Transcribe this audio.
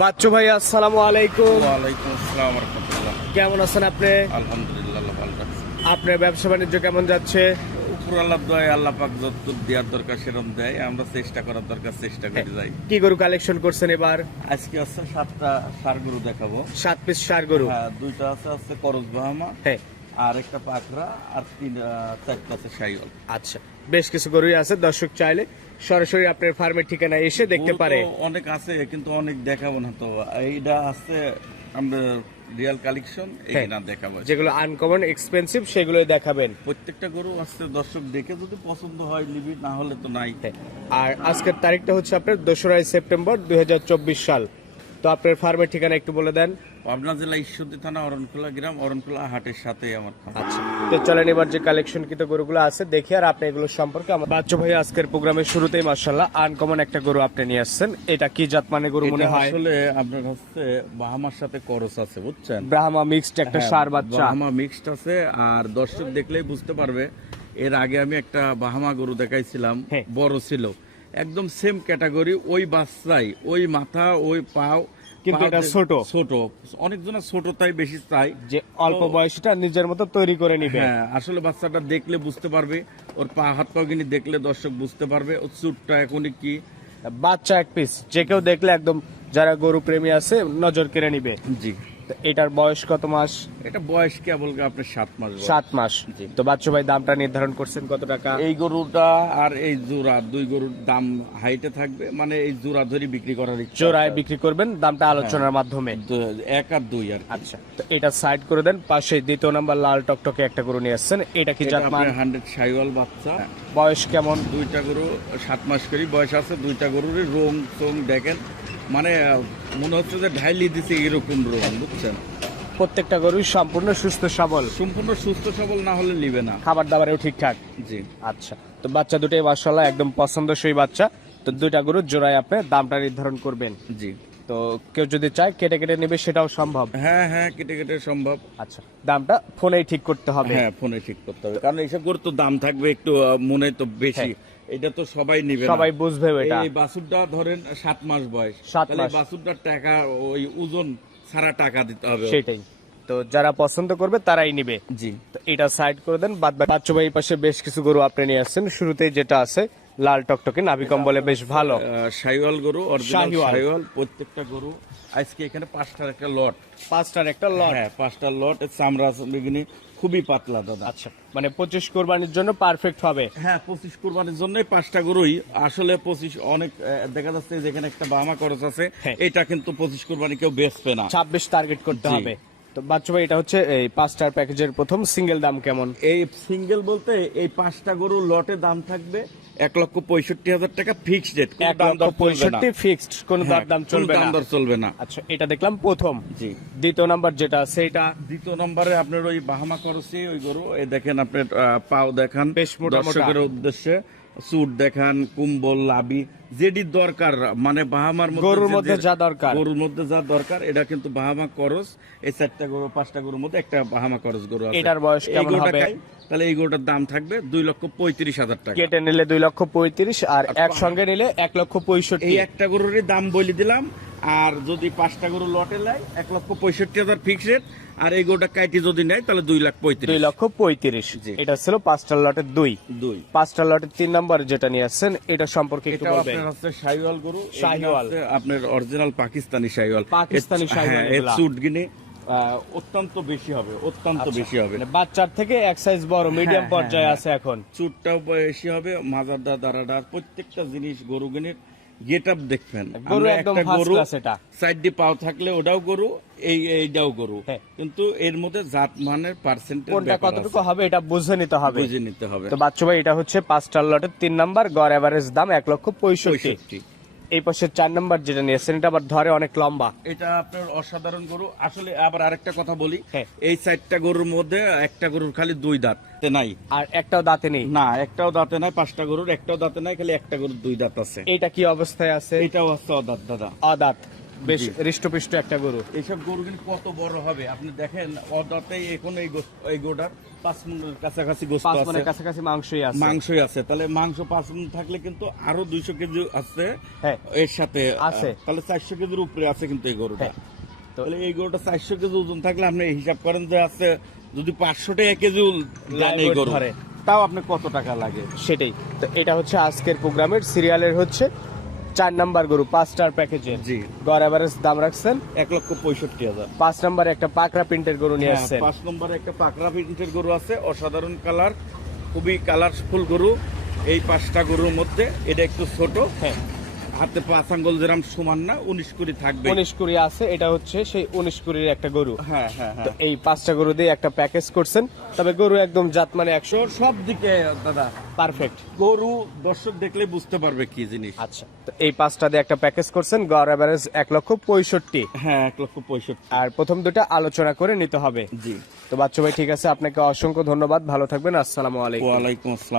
বাচ্চু ভাই আসসালামু আলাইকুম। ওয়ালাইকুম আসসালাম রহমতুল্লাহ। কেমন আছেন আপনি? আলহামদুলিল্লাহ ভালো আপনার ব্যবসা বাণিজ্য কেমন যাচ্ছে? উপর আল্লাহ দয় আল্লাহ পাক যত দেওয়ার দরকার সেরকম দেয় আমরা চেষ্টা করার দরকার চেষ্টা করে যাই। কি গরু কালেকশন করছেন এবার? আজকে আছে সাতটা সার গরু দেখাবো। সাত পিস সার গরু। হ্যাঁ দুইটা আছে আছে করজ বাহামা হ্যাঁ। আর একটা পাখরা আর তিন চারটা আছে সাইল আচ্ছা বেশ কিছু গরুই আছে দর্শক চাইলে সরাসরি আপনার ফার্মের ঠিকানায় এসে দেখতে পারে। অনেক আছে কিন্তু অনেক দেখাবো না তো। এইটা আছে আমরা রিয়াল কালেকশন। এইটা দেখাবো। যেগুলো আনকমন এক্সপেন্সিভ সেগুলোই দেখাবেন। প্রত্যেকটা গরু আসছে দর্শক দেখে যদি পছন্দ হয় নিবি না হলে তো নাই। হ্যাঁ। আর আজকের তারিখটা হচ্ছে আপনার দোসরাই সেপ্টেম্বর দুই হাজার চব্বিশ সাল। তো আপনার ফার্মের ঠিকানা একটু বলে দেন। পাবনা জেলা ঈশ্বরদী থানা অরণখোলা গ্রাম অরণখোলা হাটের সাথে আমার আচ্ছা। তো চলেন এবার যে কালেকশন কৃত গরুগুলো আছে দেখি আর আপনি এগুলো সম্পর্কে আমার বাচ্চা ভাই আজকের প্রোগ্রামের শুরুতেই মার্শাল্লাহ আনকমন একটা গরু আপনি নিয়ে আসছেন। এটা কি জাত মানে গরু মনে হয়? আসলে আপনার হচ্ছে বাহামার সাথে করস আছে বুঝছেন? ব্রাহ্মা মিক্সড একটা সার বাচ্চা। বাহামা মিক্সড আছে আর দর্শক দেখলেই বুঝতে পারবে এর আগে আমি একটা বাহামা গরু দেখাইছিলাম হ্যাঁ। বড় ছিল। একদম সেম ক্যাটাগরি ওই বাচ্চাই ওই মাথা ওই পাও কিন্তু এটা ছোট। ছোট। অনেকজনের ছোট তাই বেশি চাই। যে অল্প বয়সটা নিজের মতো তৈরি করে নিবে। হ্যাঁ আসলে বাচ্চাটা দেখলে বুঝতে পারবে ওর পা হাত পা গিনি দেখলে দর্শক বুঝতে পারবে ওর চুটটা এখনই কি। বাচ্চা এক পিস যে কেউ দেখলে একদম যারা গরু প্রেমী আছে নজর কেড়ে নিবে। জি। এটার বয়স কত মাস? এটা বয়স কেবল আপনার সাত মাস সাত মাস তো বাচ্চু ভাই দামটা নির্ধারণ করছেন কত টাকা? এই গরুটা আর এই জোড়া দুই গরুর দাম হাইটে থাকবে মানে এই জোড়া ধরে বিক্রি করার ইচ্ছা জোড়ায় বিক্রি করবেন দামটা আলোচনার মাধ্যমে। এক আর দুই আর আচ্ছা তো এটা সাইড করে দেন পাশে দ্বিতীয় নাম্বার লাল টকটকে একটা গরু নিয়ে আসছেন এটা কি জাত মান? হান্ড্রেড সাইওয়াল বাচ্চা। বয়স কেমন? দুইটা গরু সাত মাস করে বয়স আছে দুইটা গরুর রং চং দেখেন। মানে মনে হচ্ছে যে ঢাইলি দিছে এরকম রোগ বুঝছেন? প্রত্যেকটা গরুই সম্পূর্ণ সুস্থ সবল। সম্পূর্ণ সুস্থ সবল না হলে নিবে না। খাবার দাবারেও ঠিকঠাক? জি। আচ্ছা তো বাচ্চা দুটোই মার্শাল্লাহ একদম পছন্দসই বাচ্চা। তো দুইটা গরুর জোড়ায় আপনি দামটা নির্ধারণ করবেন। জি। তো কেউ যদি চায় কেটে কেটে নেবে সেটাও সম্ভব। হ্যাঁ হ্যাঁ কেটে কেটে সম্ভব। আচ্ছা দামটা ফোনেই ঠিক করতে হবে। হ্যাঁ ফোনে ঠিক করতে হবে। কারণ এইসব গরু তো দাম থাকবে একটু মনে তো বেশি। এটা তো সবাই নিবে সবাই বুঝবে এটা। এই বাছুরটা ধরেন সাত মাস বয়স। সাত তাহলে মাস। বাছুরটার টাকা ওই ওজন সারা টাকা দিতে হবে। সেটাই। তো যারা পছন্দ করবে তারাই নিবে। জি। তো এটা সাইড করে দেন। বাদ বাচ্চা ভাই পাশে বেশ কিছু গরু আপনি নিয়ে আসছেন। শুরুতেই যেটা আছে লাল টকটকে নাভি কম্বলে বেশ ভালো। সাইওয়াল গরু শাহিওয়াল। প্রত্যেকটা গরু। আজকে এখানে পাঁচটার একটা লট পাঁচটার একটা লট হ্যাঁ পাঁচটা লট চামড়া বেগিনি খুবই পাতলা দাদা। আচ্ছা মানে পঁচিশ কোরবানির জন্য পারফেক্ট হবে। হ্যাঁ পঁচিশ কোরবানির জন্য পাঁচটা গরুই। আসলে পঁচিশ অনেক দেখা যাচ্ছে যেখানে একটা বামা খরচ আছে। হ্যাঁ। এটা কিন্তু পঁচিশ কোরবানি কেউ বেচবে না। ছাব্বিশ টার্গেট করতে হবে। তো বাচ্চা ভাই এটা হচ্ছে এই পাঁচটার প্যাকেজের প্রথম সিঙ্গেল দাম কেমন? এই সিঙ্গেল বলতে এই পাঁচটা গরু লটে দাম থাকবে এক লক্ষ পঁয়ষট্টি হাজার টাকা ফিক্সড রেট এক লক্ষ পঁয়ষট্টি ফিক্সড কোন দর দাম চলবে না। দর চলবে না। আচ্ছা এটা দেখলাম প্রথম। জি। দ্বিতীয় নাম্বার যেটা সেটা দ্বিতীয় নম্বরে আপনার ওই বাহামা করছি ওই গরু এই দেখেন আপনার পাও দেখান। বেশ। দর্শকের উদ্দেশ্যে সুট দেখান কুম্বল লাবি যেটি দরকার মানে বাহামার গরুর মধ্যে যা দরকার। গরুর মধ্যে যা দরকার এটা কিন্তু বাহামা করস এই চারটা গরু পাঁচটা গরুর মধ্যে একটা বাহামা করস গরু এটার বয়স কেমন হবে? তাহলে এই গরুটার দাম থাকবে দুই লক্ষ পঁয়ত্রিশ হাজার টাকা। কেটে নিলে দুই লক্ষ পঁয়ত্রিশ আর একসঙ্গে নিলে এক লক্ষ পঁয়ষট্টি। এই একটা গরুরই দাম বলে দিলাম আর যদি পাঁচটা গরু লটে নেয় এক লক্ষ পঁয়ষট্টি হাজার ফিক্স রেট আর এই গরুটা কাইটি যদি নেয় তাহলে দুই লাখ পঁয়ত্রিশ। দুই লক্ষ পঁয়ত্রিশ। এটা ছিল পাঁচটা লটের দুই। দুই। পাঁচটা লটের তিন নম্বর যেটা নিয়ে আসছেন এটা সম্পর্কে একটু বলবেন। হচ্ছে শাহিওয়াল গরু এগুলো আপনার অরিজিনাল পাকিস্তানি শাহিওয়াল পাকিস্তানি এর- হ্যাঁ, এর এগুলা। গিনে অত্যন্ত বেশি হবে অত্যন্ত বেশি হবে মানে বাচ্চার থেকে এক সাইজ বড় মিডিয়াম হ্যাঁ, পর্যায়ে হ্যাঁ। আছে এখন চুটটাও বেশি হবে মাজারদা দারাডার প্রত্যেকটা জিনিস গরু গিনের গেট আপ দেখবেন। আমরা একটা গরু সাইড দিয়ে পাও থাকলে ওটাও গরু এই এইটাও গরু। হ্যাঁ। কিন্তু এর মধ্যে জাত মানের পার্সেন্টেজ কোনটা কতটুকু হবে এটা বুঝে নিতে হবে। বুঝে নিতে হবে। তো বাচ্চা ভাই এটা হচ্ছে পাঁচটার লটের তিন নাম্বার গড় এভারেজ দাম এক লক্ষ পঁয়ষট্টি। এই পাশে চার নাম্বার যেটা নিয়েছেন এটা আবার ধরে অনেক লম্বা। এটা আপনার অসাধারণ গরু। আসলে আবার আরেকটা কথা বলি। হ্যাঁ। এই চারটা গরুর মধ্যে একটা গরুর খালি দুই দাঁত নাই। আর একটাও দাঁতে নেই। না একটাও দাঁতে নাই পাঁচটা গরুর একটাও দাঁতে নাই খালি একটা গরুর দুই দাঁত আছে। এটা কি অবস্থায় আছে? এটাও আছে অদাঁত দাদা। অদাঁত। বেশ। হৃষ্টপুষ্ট একটা গরু। এইসব গরু কিন্তু কত বড় হবে? আপনি দেখেন অদাতেই এখন এই গোটার পাঁচ মনের কাছাকাছি গোস্ত পাঁচ মনের কাছাকাছি মাংসই আছে। মাংসই আছে। তাহলে মাংস পাঁচ মন থাকলে কিন্তু আরও দুইশো কেজি আছে হ্যাঁ। এর সাথে। আছে। তাহলে চারশো কেজির উপরে আছে কিন্তু এই গরুটা। হ্যাঁ। তাহলে এই গরুটা চারশো কেজি ওজন থাকলে আপনি হিসাব করেন যে আছে যদি পাঁচশো টাকা কেজি দেন এই গরু। তাও আপনার কত টাকা লাগে? সেটাই। তো এটা হচ্ছে আজকের প্রোগ্রামের সিরিয়ালের হচ্ছে চার নাম্বার গরু পাঁচ স্টার প্যাকেজের জি। গড় এভারেজ দাম রাখছেন? এক লক্ষ পঁয়ষট্টি হাজার। পাঁচ নাম্বার একটা পাকড়া প্রিন্টের গরু নিয়ে হ্যাঁ, আসছেন। পাঁচ নম্বরে একটা পাকড়া প্রিন্টের গরু আছে অসাধারণ কালার খুবই কালারফুল গরু। এই পাঁচটা গরুর মধ্যে এটা একটু ছোট। হ্যাঁ। হাতে পাঁচ আঙ্গুল যেরাম সমান না উনিশ কুড়ি থাকবে। উনিশ কুড়ি আছে এটা হচ্ছে সেই উনিশ কুড়ির একটা গরু। হ্যাঁ হ্যাঁ তো হ্যাঁ এই পাঁচটা গরু দিয়ে একটা প্যাকেজ করছেন। তবে গরু একদম জাত মানে একশো সব দিকে দাদা পারফেক্ট গরু দর্শক দেখলে বুঝতে পারবে কি জিনিস। আচ্ছা তো এই পাঁচটা দিয়ে একটা প্যাকেজ করছেন গড় এভারেজ এক লক্ষ পঁয়ষট্টি। হ্যাঁ এক লক্ষ পঁয়ষট্টি। আর প্রথম দুটা আলোচনা করে নিতে হবে। জি। তো বাচ্চু ভাই ঠিক আছে আপনাকে অসংখ্য ধন্যবাদ ভালো থাকবেন আসসালামু আলাইকুম। ওয়ালাইকুম আসসালাম।